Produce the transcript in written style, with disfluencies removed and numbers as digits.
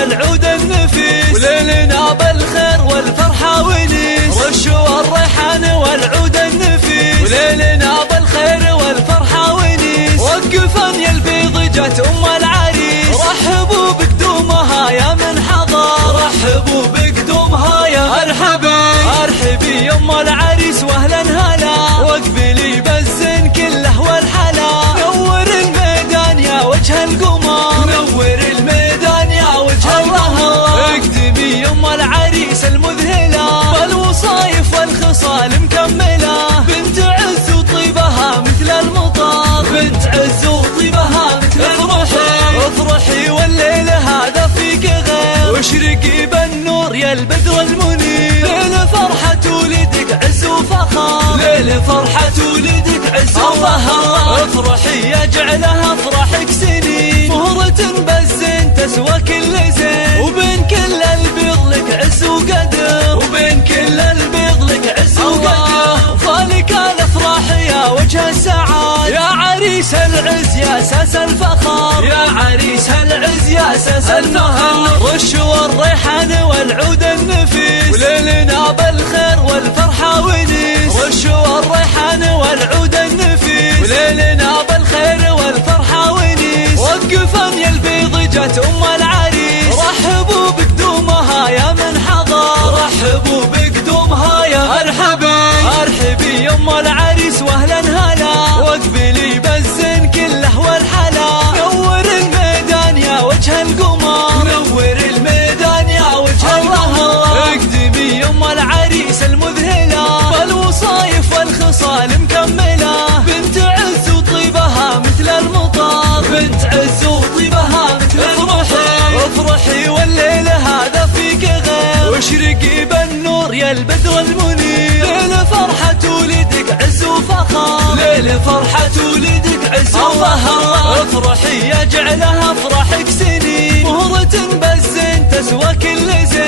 والعود النفيس، وليلنا بالخير والفرحة ونيس. رشوا الريحان والعود النفيس، وليلنا بالخير والفرحة ونيس. وقفن يا البيض جت العريس، رحبوا بقدومها يا من حضر، رحبوا بقدومها يا مرحبا. ارحبي يا العريس واهلا هلا، واقبلي بالزين كله والحلا. نور الميدان يا وجه القمر، نور الميدان يا وجه القمر. اقدمي يا العريس المذهله، بالوصايف والخصال مكمله. بنت عز وطيبها مثل المطر، بنت عز وطيبها مثل المطر. افرحي والليل هذا فيك غير، واشرقي بالنور يا البدر المنير. ليل فرحة ولدك عز وفخر، ليل فرحة ولدك عز وفخر. افرحي يجعلها افراحك سنين، مهرة بالزين تسوى كل زين. وبين كل البيض لك عز وقدر، وبين كل البيض لك عز وقدر. فالك الافراح يا وجه السعاد، يا عريس العز يا اساس الفخر، يا عريس العز يا اساس الفخر. رشوا الريحان والعود النفيس، وليلنا بالخير والفرحة ونيس. رشوا الريحان والعود النفيس، وليلنا بالخير والفرحة ونيس. وقفن يا البيض جت العريس، رحبوا بقدومها يا من حضر، رحبوا بقدومها يا مرحبا. ارحبي يا العريس واهلا هلا، واقبلي بالزين كله والحلا. نور الميدان يا وجه القمر، نور الميدان يا وجه القمر. اقدمي يا العريس المذهله، بالوصايف والخصال مكمله. بنت عز وطيبها مثل المطر، بنت عز وطيبها مثل المطر. افرحي والليل هذا فيك غير، واشرقي بالنور يا البدر المنير. ليل فرحة ولدك عز وفخر، ليل فرحة ولدك عز وفخر. افرحي يجعلها افراحك سنين، مهرة بالزين تسوى كل زين.